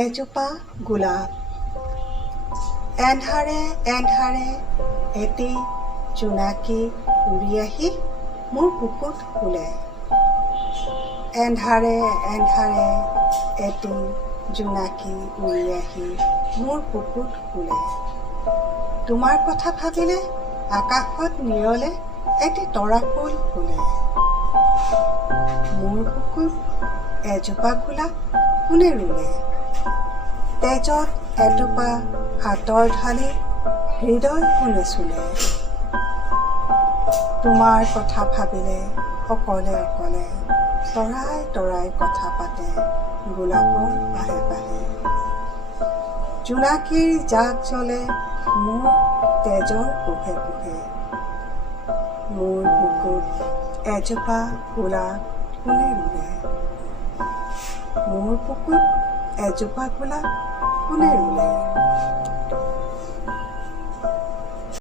এজোপা গোলাপ। এন্ধাৰে এন্ধাৰে এটি জোনাকী উৰি আহি মোৰ বুকুত শুলে। এন্ধাৰে এন্ধাৰে এটি জোনাকী উৰি আহি মোৰ বুকুত শুলে। তোমাৰ কথা ভাবিলে আকাশত নিৰলে এটি তৰাফুল ফুলে। মোৰ বুকুত এজোপা গোলাপ কোনে ৰুলে? তেজত এটোপা হাতৰ ঢালি হৃদয় কোনে চুলে? তোমাৰ কথা ভাবিলে অকলে অকলে তৰাই তৰাই কথা পাতে গোলাপৰ পাহে পাহে। জোনাকীৰ জাক জ্বলে মোৰ তেজৰ কোহে কোহে। মোৰ বুকুত এজোপা গোলাপ কোনে ৰুলে? মোৰ বুকুত এজোপা গোলাপ কোনে ৰুলে?